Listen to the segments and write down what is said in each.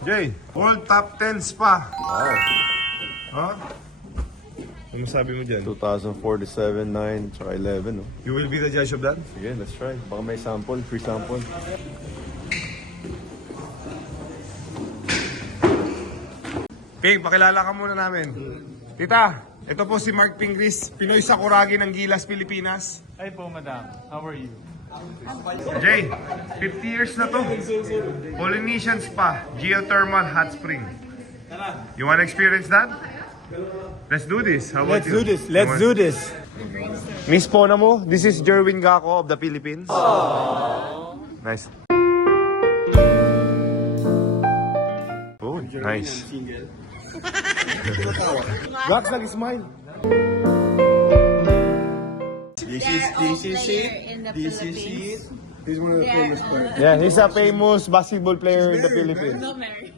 Jay, World Top 10 Spa. Wow. Ha? Ano sabi mo dyan? 2047, 9, tsaka 11, no? You will be the judge of that? Sige, let's try. Baka may sample, free sample. Ping, pakilala ka muna namin. Tita, ito po si Mark Pingris, Pinoy Sakuragi ng Gilas, Pilipinas. Hi po, madam. How are you? Jay, 50 years na to. Polynesian Spa, Geothermal Hot Spring. You wanna experience that? Let's do this. How about you? Let's do this. Miss Pona mo, this is Jerwin Gako of the Philippines. Nice. Oh, nice. Wax nag-smile. This is it. This is it. He's one of the famous players. Yeah, he's a famous basketball player in the Philippines. Not married.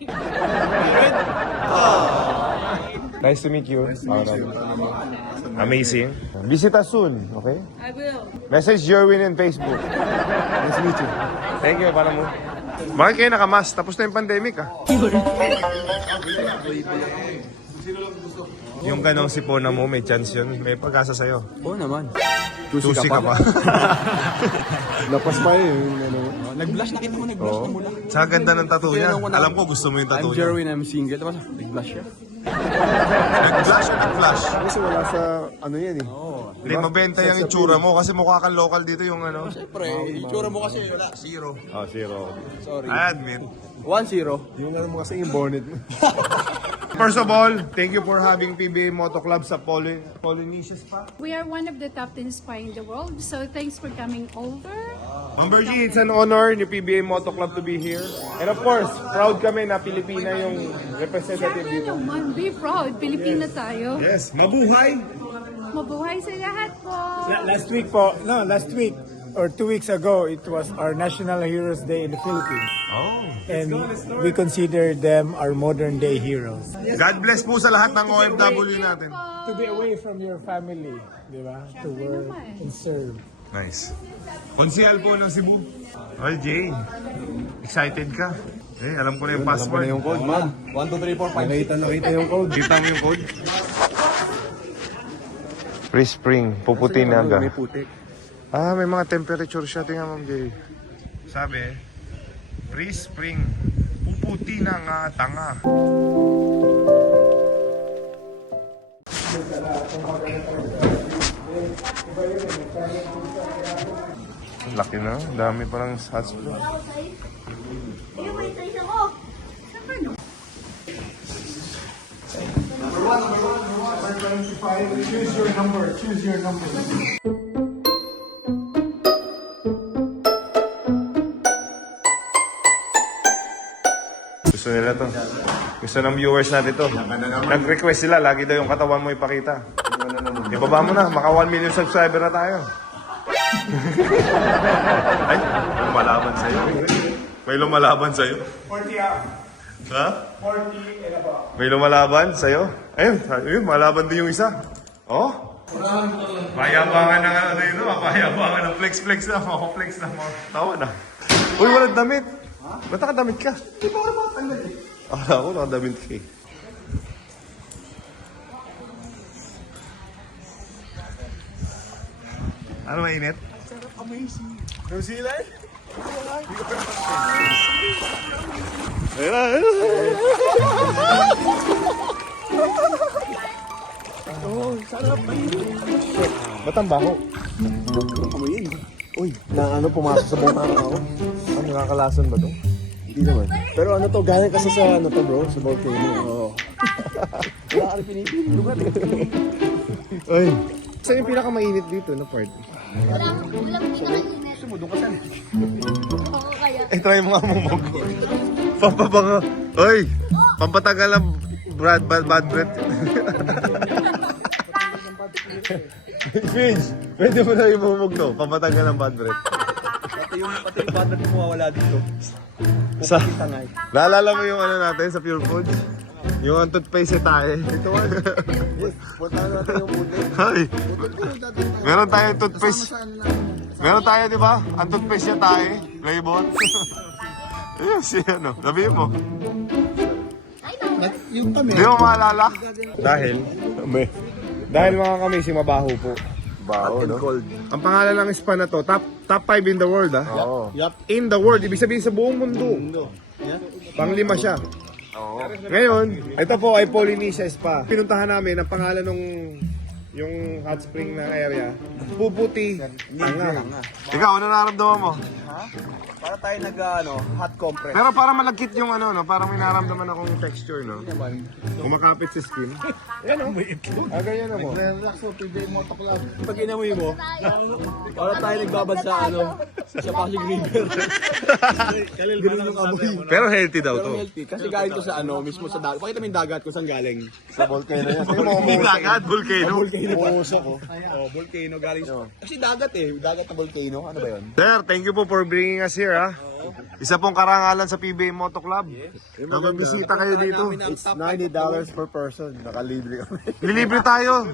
Nice to meet you. Amazing. Visit us soon, okay? I will. Message Jerwin in Facebook. Nice to meet you. Thank you, para mo. Bakit kayo nakamas? Tapos na yung pandemic, ah. Yung ganong sipona mo, may chance yun. May pag-asa sa'yo. Oo naman. Susi ka pa. Lapas pa yun. Nag-blush, nakita mo, nag-blush na muna. Sa ganda ng tattoo niya. Alam ko gusto mo yung tattoo I'm niya. Jerwin, I'm single. Tapos, nag-blush siya. Nag-flash o nag-flash? Kasi wala sa, ano yan eh. Hindi, mabenta yung itsura mo kasi mukha kang local dito yung ano. Siyempre, itsura mo kasi wala. Zero. Ah, zero. Sorry. I admit. 1-0. Yung ano mo kasi yung bonnet mo. First of all, thank you for having PBA Moto Club sa Polynesia Spa. We are one of the top 10 spa in the world, so thanks for coming over. Ma'am Bergie, it's an honor ni PBA Moto Club to be here. And of course, proud kami na Pilipina yung representative Siyempre dito. naman, be proud. Pilipina tayo. Yes, mabuhay! Mabuhay sa lahat po. Last week or 2 weeks ago, it was our National Heroes Day in the Philippines. Oh. And we consider them our modern day heroes. God bless po sa lahat ng OFW natin. To be away from your family, di ba? To work and serve. Nice. Konsehal po ng Cebu. Well, Jay, excited ka? Eh, alam ko na yung password. Yung code, ma'am. 1, 2, 3, 4, 5. Nakita yung code. Kita mo yung code? Free spring, puputi na aga. May puti. Ah, may mga temperature siya. Tingnan, Ma'am Jay. Sabi, free spring, puputi na nga tanga. Laki na, dami parang hot spring. Choose your number. Choose your number. Gusto nila to. Gusto ng viewers natin to. Nag-request sila, lagi daw yung katawan mo ipakita. Ibaba mo na, maka 1 million subscriber na tayo. Ay, lumalaban sa'yo. May lumalaban sa'yo. 40 up. Ha? 40 and above. May lumalaban sa'yo? Ayun, ayun, malaban din yung isa. Oh? Payabangan ng ano yun, payabangan ng flex-flex na, flex na, tawa na. Uy, walang damit. Ba't nakadamit ka? Di ba wala makatanggal eh? Akala ko nakadamit ka eh. Ano mainit? Amazing. New Zealand? Ayun na, ayun na. Oh, sarap pa yun. Ba't ang baho? Amoyin. Uy, na ano pumasok sa buong araw. Ano, nakakalasan ba to? Hindi naman. Pero ano to, galing kasi sa ano to bro, sa volcano. Oo. Wala ka rin pinipili. Lugar eh. Ay. Saan yung pinakamainit dito na part? Walang pinakainit. Sumudong ka saan? Oo, kaya. Try mo nga mumog. Pampabanga. Oy! Pampatagal ang bad breath. Vince, pwede mo na imumog to. Pampatagal ang bad breath. Pati yung banda mo mawala dito. Sa, naalala mo yung ano natin sa Pure Foods? Yung ang toothpaste tayo. Ito Yes, puntahan natin yung puti. Hi! Meron tayong toothpaste. Meron tayo, di ba? Ang toothpaste niya tayo. Flavor. Ayun, siya ano. Sabihin mo. Yung kami. Di mo maalala? Dahil mga kami, si Mabaho po. Baho, no? Cold. Ang pangalan ng spa na to, top 5 in the world, ah. Oo. In the world, ibig sabihin sa buong mundo. Pang-5 siya. Ngayon, ito po ay Polynesia Spa. Pinuntahan namin ang pangalan ng yung hot spring na area, Puputi Tanga. Ikaw, ano nararamdaman mo? Para tayo nag, hot compress. Pero para malagkit yung ano, no? Parang may nararamdaman akong texture, no? Kumakapit sa skin. Yan, no? Ganyan ako. Relax mo, PBA Moto Club. Pag inamoy mo, para tayo nagbabad sa, sa Pasig River. Ganun yung amoy. Pero healthy daw Pero to. healthy. Kasi galing to sa, mismo sa dagat. Pakita mo yung dagat kung saan galing. Sa volcano yan. Hindi dagat, volcano. Umuusok ko. Oh, volcano galing sa... Kasi dagat dagat na volcano. Ano ba yun? Sir, thank you po for bringing us here, ha? Isa pong karangalan sa PBA Moto Club. Bisita kayo dito. It's $90 per person. Nakalibre kami. Lilibre tayo.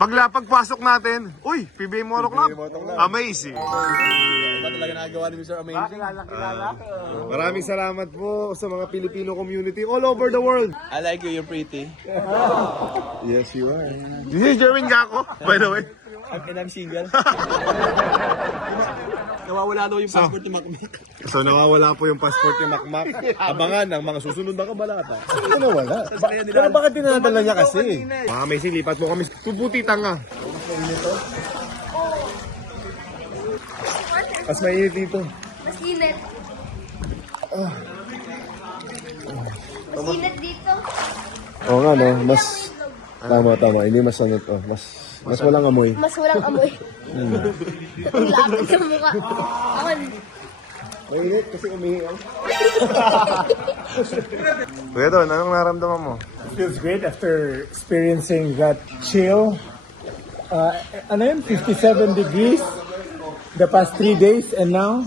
Pagpasok natin, uy, PBA Moto Club. Amazing. Ba talaga nagawa ni Mr. Amazing? Maraming salamat po sa mga Filipino community all over the world. I like you, you're pretty. Yes, you are. This is Jerwin Gaco, by the way. And I'm single. Nawawala daw yung passport ni Macmac. So nawawala po yung passport ni Macmac. Abangan ang mga susunod na kabalata. Ano wala? Pero bakit dinadala niya kasi? Mga amazing, lipat po kami. Puputi Tanga. Mas mainit dito. Mas init. Mas init dito. Oo nga, no? Mas... Tama. Hindi mas ano to. Mas walang amoy. Mas walang amoy. Ang lapit sa mukha. On. Mainit kasi umiiyaw. Kuya Don, anong naramdaman mo? Feels great after experiencing that chill. 57 degrees the past 3 days, and now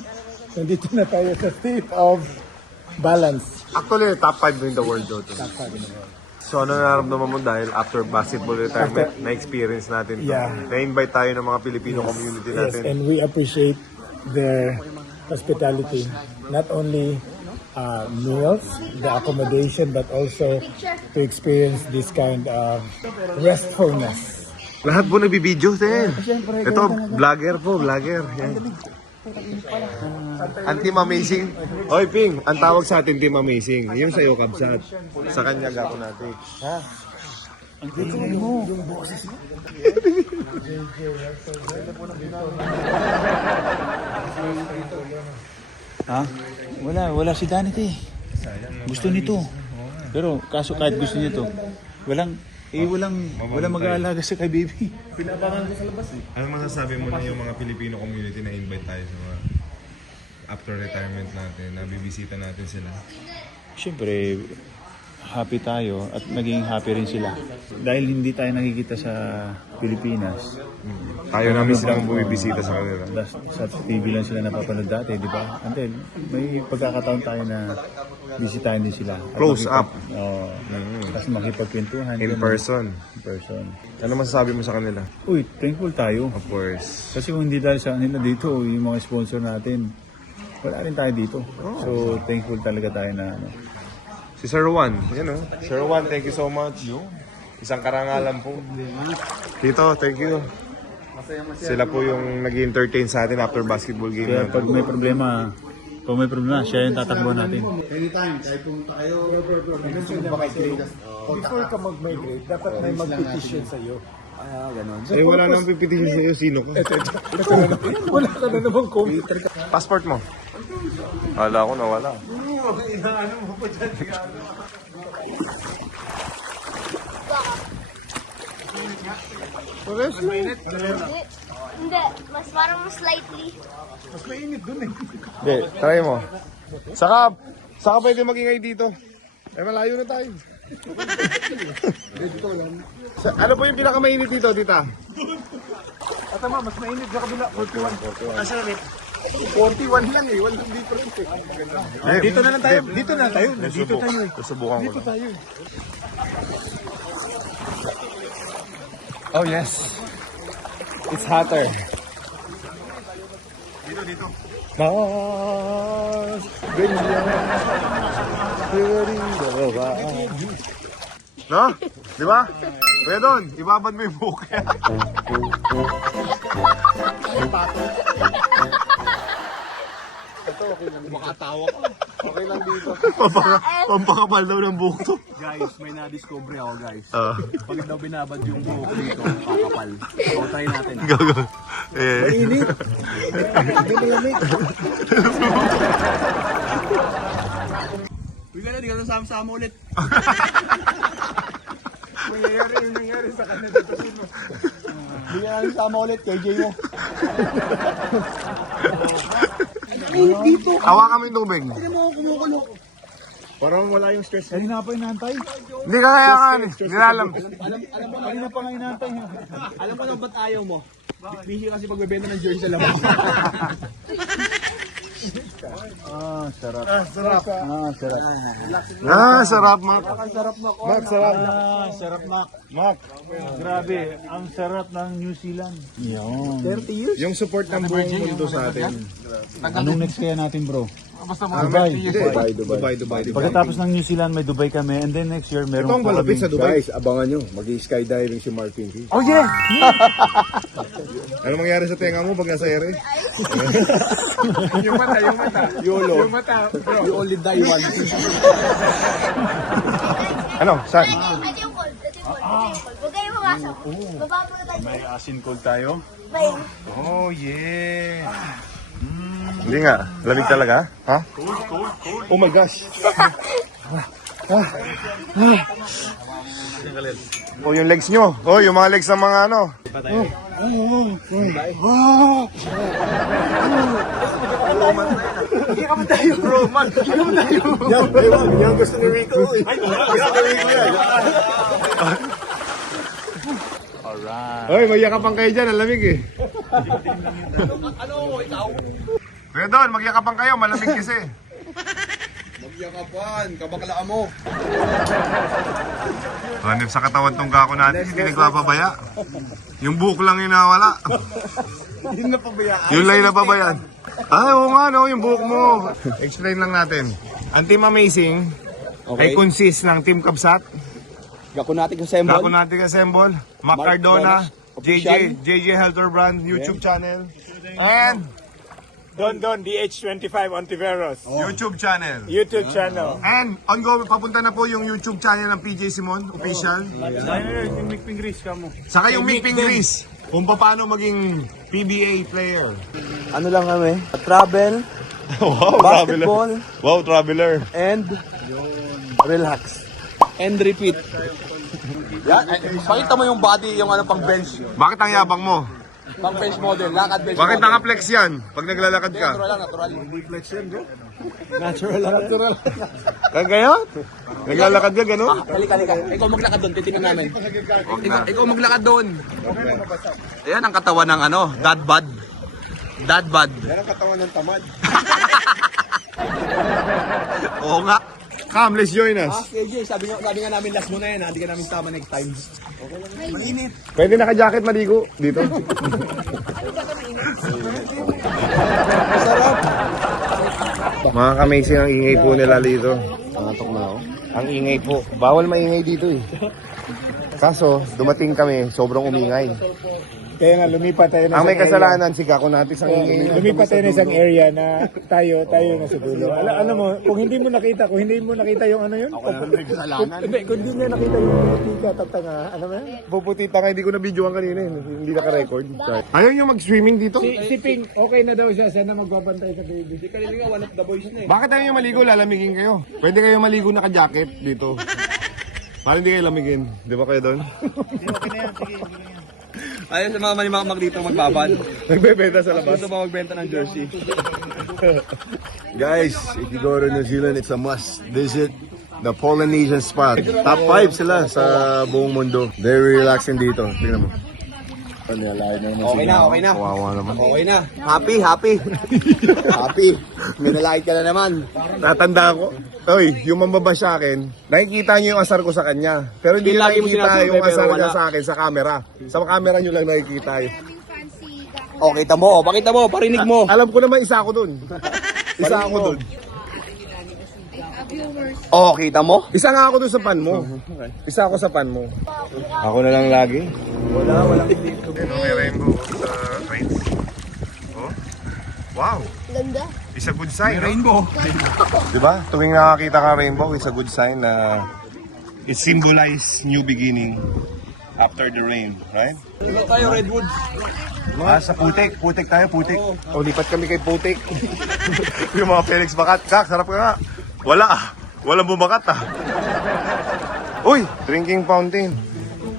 nandito na tayo sa state of balance. Actually, top 5 in the world daw to. So ano nararamdaman mo dahil after basketball retirement, na-experience natin to? Yeah. Na-invite tayo ng mga Filipino community Yes, natin. and we appreciate their hospitality. Not only meals, the accommodation, but also to experience this kind of restfulness. Lahat po nagbibideo, Ten. Ito, vlogger po, vlogger. Yan. Ang Team Amazing. Oy, Ping, ang tawag sa atin Team Amazing. Yung sa'yo, Kabsat. Sa kanya, Gako natin. Ha? Ang tingin mo. Yung boses mo. Ha? Wala si Danit eh. Gusto nito. Pero kaso kahit gusto nito, walang mag-aalaga sa kay baby. Ano masasabi mo na yung mga Filipino community na invite tayo sa mga after retirement natin, na bibisita natin sila? Siyempre, happy tayo at naging happy rin sila. Dahil hindi tayo nakikita sa Pilipinas. Tayo namin silang bumibisita sa kanila. Sa TV lang sila napapanood dati, di ba? And then, may pagkakataon tayo na bisitahin din sila. At Close up. Oo. Kasi makipagkwentuhan. In ganun. person. In person. Ano masasabi mo sa kanila? Uy, thankful tayo. Of course. Kasi kung hindi dahil sa kanila dito, yung mga sponsor natin, wala rin tayo dito. So, thankful talaga tayo na Si Sir Juan, yan o. Sir Juan, thank you so much. Isang karangalan po. Tito, thank you. Sila po yung nag-entertain sa atin after basketball game Kaya natin. pag may problema, siya yung tatakbuhan natin. Anytime, kahit pumunta kayo, Before ka mag-migrate, dapat may mag-petition sa'yo. Eh, wala nang pipitihin sa iyo, sino ka? Wala ka na namang COVID. Passport mo? Kala ko nawala. Hindi. Mas parang mas slightly. Hindi, try mo. Saka pwede mag-ingay dito. Eh, malayo na tayo. Ano po yung pinakamainit dito, tita? Tama, mas mainit sa kabila. 41. Asa rin? 41 lang eh. Walang difference eh. Dito na lang tayo. Dito na tayo. Dito tayo eh. Susubukan ko Dito lang. tayo eh. Oh, yes. It's hotter. Mas ganyan. No? Di ba? Kaya doon, ibabad mo yung buhok niya. Makatawa ka. Okay lang dito. Pampakapal daw ng buhok to. Guys, may na-discover ako guys. Ah. Pag daw binabad yung buhok dito, kakapal. So, try natin. Gago. Eh. Uy, gano'n, di ka nasama-sama ulit. Nangyari sa kanya dito. Di ka nasama ulit, KJ mo. Hawakan mo yung tubig. Parang wala yung stress. Kanina pa inaantay. Hindi ka kaya ka. Nilalam. Kanina pa nga inaantay. Alam ko na ba't ayaw mo? Busy kasi pagbebenta ng jersey sa labas. Ah, sarap. Sarap. Ah, sarap. Sarap, Mark. Mark, sarap. Ah, sarap, Mac. Mark, Grabe, ang sarap ng New Zealand. Yun. 30 years? yung support ng buong mundo sa atin. Anong next kaya natin, bro? Dubai. Pagkatapos ng New Zealand, may Dubai kami. And then next year, meron Ito ang malapit sa Dubai. Guys, abangan nyo. Mag-skydiving si Mark Pinky. Oh, yeah! Ano mangyari sa tenga mo pag nasa ere? Yung mata. YOLO. Yung mata, bro. You only die once. Ano? Saan? Ito yung cold. Huwag kayo pumasok. Baba mo na tayo. May asin cold tayo. Bye. Oh, yeah. Hindi nga. Lamig talaga? Ha? Oh my gosh. Oh, yung legs nyo. Oh, yung mga legs ng mga ano. Yan gusto ni Rico. Hoy, may yakapan kayo dyan. Ang lamig eh. Kaya doon, magyakapan kayo. Malamig kasi. Magyakapan, kabaklaan mo. Hanip sa katawan tong gako natin. Hindi nagpapabaya. Yung buhok lang yung nawala. Yun na pabayaan. Yun lang yung napabayan. Ay, oo nga no, yung buhok mo. Explain lang natin. Ang Team Amazing ay consist ng Team Kabsat, Gakunatic Assemble. Gakunatic Assemble, Mac Cardona, Official. JJ Helterbrand YouTube channel, and Don DH25 Ontiveros. YouTube channel. YouTube channel. And ongoing, papunta na po yung YouTube channel ng PJ Simon, official. Yung Mick Pingris ka mo. Saka yung Mick Pingris, kung paano maging PBA player. Ano lang kami? Travel, Wow, basketball, Wow, traveler. and relax. And repeat. Yan, pakita mo yung body, yung ano pang bench. Bakit ang yabang mo? Pang bench model, lakad bench Bakit model. naka-flex yan pag naglalakad ka? Natural lang, natural. Hindi flex yan, bro. Natural. Kaya? Naglalakad ka, gano'n? Halika. Ikaw maglakad doon, titingnan namin. Ikaw maglakad doon. Ayan ang katawan ng ano, dad bod. Dad bod. Yan ang katawan ng tamad. Oo nga. Come, let's join us. KJ, sabi nga namin last mo na yan, hindi ka namin tama next time. Mainit. Pwede naka-jacket maligo dito. Mga kamazing ang ingay po nila dito. Pangatok na ako. Ang ingay po. Bawal maingay dito eh. Kaso, dumating kami, sobrang umingay. Kaya nga lumipat tayo na Ang may isang kasalanan si Gakunatic ang ingay. area. Lumipat tayo na isang area na tayo na sa dulo. Alam mo, kung hindi mo nakita yung ano yun? Hindi, kung hindi niya nakita yung putika, tatanga, ano mo yan? Puputi tanga, hindi ko na videoan kanina eh. Hindi naka-record. Ayaw nyo mag-swimming dito? Si Ping, okay na daw siya, sana magbabantay sa baby. Si kanina nga, one of the boys na Bakit ayaw nyo maligo? Lalamigin kayo. Pwede kayo maligo naka-jacket dito. Para hindi kayo lamigin. Di ba kayo doon? Ayun sa mga manimakmak dito magbabad. Nagbebenta sa labas. Gusto ba magbenta ng jersey? Guys, if you go to New Zealand, it's a must. Visit the Polynesian spot. Top 5 sila sa buong mundo. Very relaxing dito. Tingnan mo. Okay na. Kawawa naman. Okay na. Happy. Happy. May nalait ka na naman. Tatanda ko. Oy, yung mambabash sa akin, nakikita niyo yung asar ko sa kanya. Pero hindi Hindi niyo lagi mo nakikita sinasabi, yung pero asar wala. niya sa akin sa camera. Sa camera niyo lang nakikita yun. O, kita mo. Pakita mo. Parinig mo. Alam ko naman isa ako dun. Isa ako dun. viewers. Oh, kita mo? Isa nga ako doon sa pan mo. Isa ako sa pan mo. Ako na lang lagi. Walang dito. May rainbow sa trains. Oh. Wow. Ganda. It's a good sign. Rainbow. Diba? Tuwing nakakita ka rainbow, it's a good sign na it symbolizes new beginning after the rain, right? Ano tayo, Redwood? Sa Putik. Putik tayo, Putik. O, lipat kami kay Putik. Yung mga Felix Bakat. Kak, sarap ka nga. Wala. Walang bumakat ah. Uy, drinking fountain.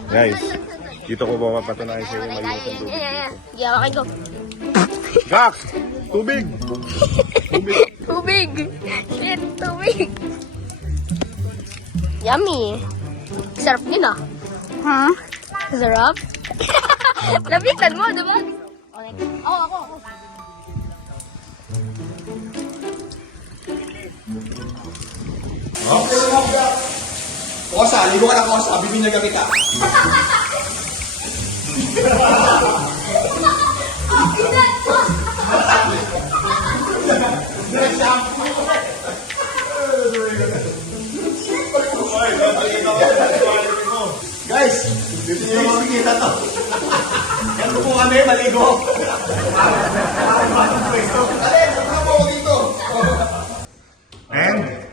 Guys, dito ko ba mapatunayan sa inyo malinis ang tubig. Di ako kayo. Kak, tubig. Tubig. Shit, tubig. Yummy. Sarap yun ah. Huh? Sarap. Lapitan mo, diba? Okay. Ako. Kosa, ligo ka na kosa. Bibinyagan kita. Guys, dito nyo makikita to. Yan po kami, maligo. And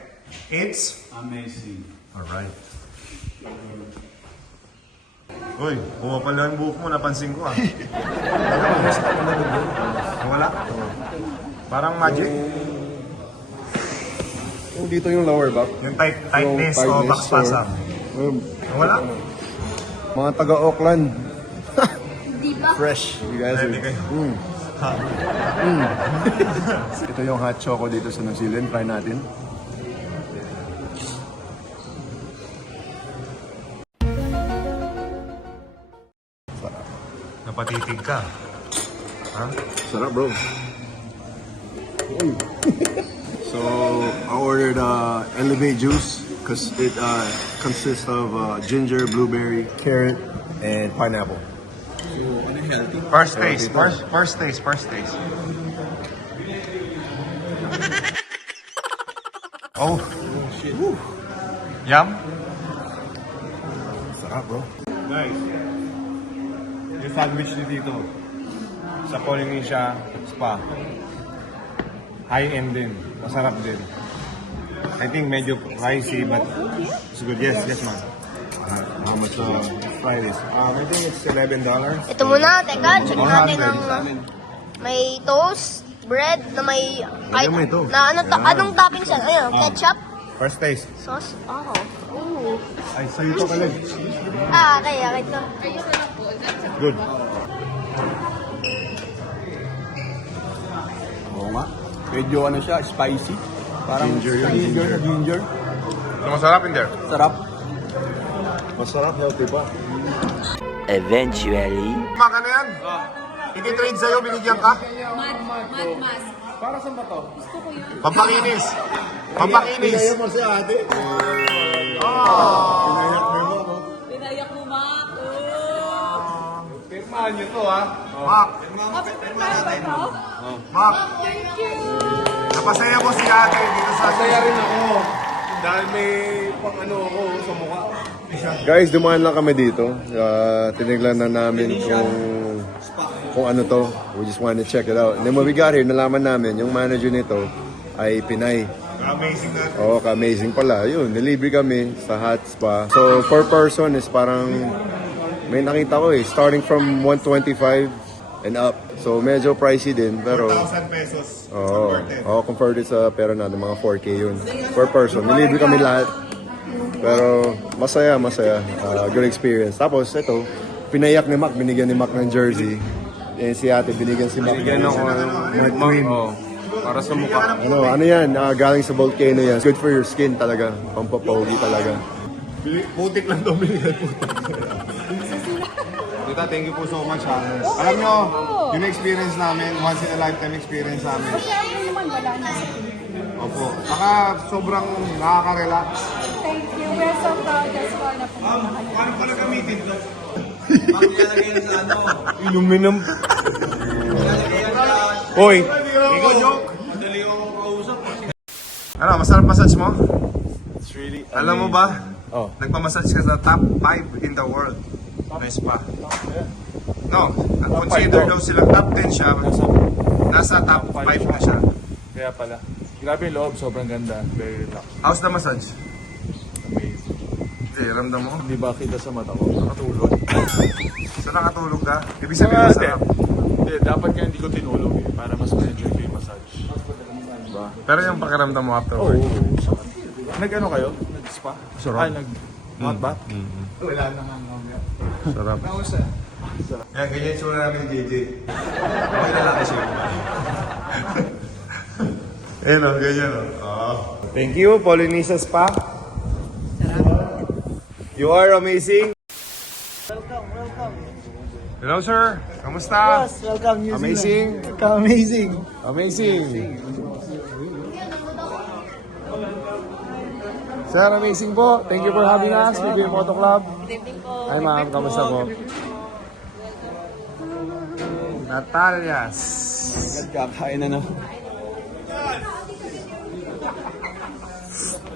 it's Amazing. alright. Uy, pumapal na ang buhok mo, napansin ko ah. Wala? Parang magic. Yung dito yung lower back. Yung tightness o tightness back spasm. Wala? Mga taga-Auckland. Di ba? Fresh. You guys Ready are... kayo? Ito yung hot choco dito sa New Zealand. Try natin. Napatitig ka. Ha? Sarap, bro. So, I ordered Elevate juice because it consists of ginger, blueberry, carrot, and pineapple. First taste. First taste. Oh. Woo. Yum. Sarap, bro. Guys, yung sandwich ni dito sa Polynesia Spa. High-end din. Masarap din. I think medyo pricey but it's good. Yes, ma'am. How much try this? I think it's $11. Ito muna, teka. Check natin ang may toast, bread na may... Ay, may toast. na anong toppings yan? Ayun, ketchup, First taste. sauce. Oh. Ooh. Ay, sa'yo to kalag. Okay to. Good. Oo nga. Medyo ano siya, spicy. Parang Ginger yun, ginger. So, masarap in there. Sarap. Masarap, healthy pa. Eventually. Maka na yan. Iti-trade sa'yo, binigyan ka. Mad mask. Para saan ba to? Gusto ko yun. Pampakinis. Pampakinis. mo si ate. Pinayak mo, Mac. Pirmahan nyo to ha. Mac. Mac. Thank you. Napasaya ko si ate dito sa... Masaya rin ako. Dahil may pang ano ako sa mukha. Guys, dumaan lang kami dito. Tinignan na namin kung ano to. We just wanted to check it out. And then when we got here, nalaman namin yung manager nito ay Pinay. Amazing na. Oo, amazing pala. Yun, nilibre kami sa hot spa. So, per person is parang, may nakita ko starting from 125 and up. So, medyo pricey din, pero... 1,000 pesos. Oo, converted sa pera natin, mga 4K yun. Per person. Nilibre kami lahat. Pero, masaya. Good experience. Tapos, ito, pinayak ni Mac, binigyan ni Mac ng jersey. And si ate, binigyan si Mac. Binigyan ako ng cream. Para sa mukha. Ano yan? Galing sa volcano yan. Good for your skin talaga. Pampapogi talaga. Putik lang daw binigyan. Tita, thank you po so much ha. Alam nyo, yung experience namin, once in a lifetime experience namin. Siyempre naman, wala na. Opo. Saka sobrang nakaka-relax. Thank you. We're so proud as well na pumunta kayo. Paano pala gamitin to? Inuminum. Hoy, ikaw joke. Ano, masarap massage mo? It's really Alam mo ba? Oh. Nagpamassage ka sa top 5 in the world na spa. No, consider daw silang top 10 siya. Nasa top 5 na siya. Kaya pala. Grabe yung loob, sobrang ganda. Very relaxed. How's the massage? Amazing. Okay, ramdam mo? Hindi ba kita sa mata ko? Nakatulog. So nakatulog ka? Ibig sabihin masarap. Hindi, dapat kaya hindi ko tinulog eh. Para mas ma-enjoy ko yung massage. Diba? Pero yung pakiramdam mo Oo. afterward. Nag-ano kayo? Nag-spa? Sarap. Ay, nag-hot bath? Wala na nga mamaya. Sarap. Yan, ganyan yung sura namin JJ. Okay na lang kasi. Ayun o, ganyan o. Thank you, Polynesia Spa. You are amazing. Hello, sir. Kamusta? Welcome, New Amazing. Amazing. Amazing. Sir, amazing po. Thank you for having us. PBA Moto Club. Hi, ma'am. Kamusta po? Natalias. Kakain na no.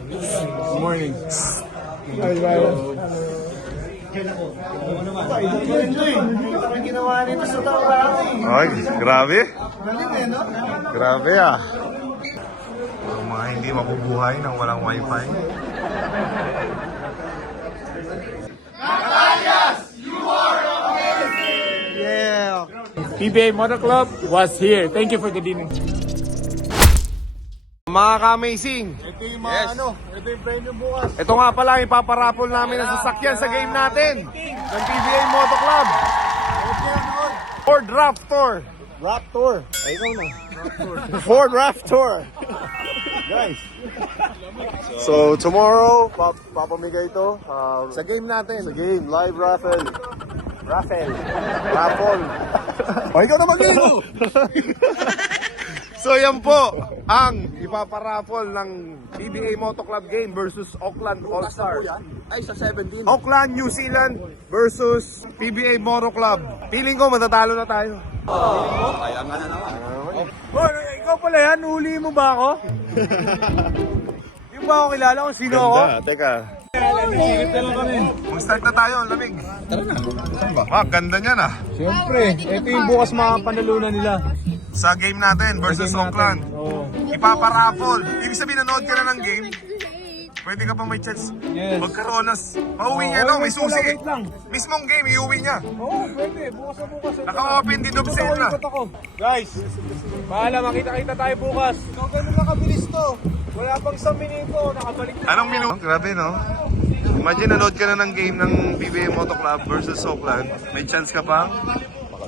Good morning. Hi, guys. Ginawa nito sa taong Ay, grabe. Grabe ah. Ang mga hindi mabubuhay nang walang wifi. PBA Motor Club was here. Thank you for the dinner. Mga ka-amazing. Ito yung mga ito yung premium bukas. Ito nga pala, ipaparapol namin ang sasakyan sa game natin ng PBA Moto Club. Ford Raptor. Raptor. Ay, ikaw na. Ford Raptor. Guys. So tomorrow, papamigay ito Sa game natin. sa game, live raffle. Raffle. Raffle. O, ikaw na mag-ino! So yan po ang ipaparapol ng PBA Moto Club game versus Auckland All-Star. Ay, sa 17. Auckland, New Zealand versus PBA Moto Club. Feeling ko matatalo na tayo. Kaya nga na naman. Boy, ikaw pala yan. Huli mo ba ako? Yung ba ako kilala kung sino ako? Teka. Mag-start na tayo, ang lamig. Tara na. Ganda niyan ah. Siyempre. Ito yung bukas mga panalunan nila. Sa game natin versus Auckland. Ipaparapol. Ibig sabihin nanood ka na ng game. Pwede ka pa may chance. Yes. Magkaroon nas. Pauwi niya no, may susi. Wait lang. Mismong game, iuwi niya. Oo, pwede. Bukas na bukas. Naka-open din of sale na. Ikot ako. Guys, bahala. Makita-kita tayo bukas. So, ganun nakabilis to. Wala pang 1 minuto. Nakabalik na. Anong minuto? Grabe no? Imagine nanood ka na ng game ng PBA Moto Club versus Auckland. May chance ka pa?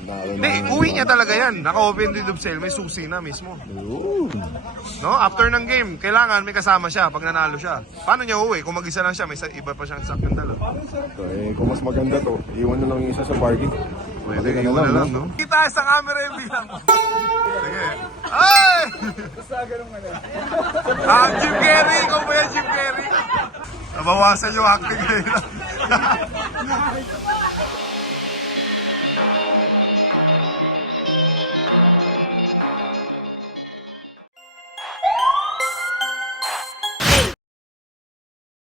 Hindi, uwi niya talaga yan. Naka-open din of sale, may susi na mismo. No? After ng game, kailangan may kasama siya pag nanalo siya. Paano niya uwi? Kung mag-isa lang siya, may iba pa siyang sakyan dalo. Kung mas maganda to, iwan na lang yung isa sa parking. Pwede, ka na iwan na lang, lang, no? Kita sa camera yung bilang. Sige. Ay! Jim Carrey! Ikaw ba yan, Jim Carrey? Nabawasan yung acting ngayon.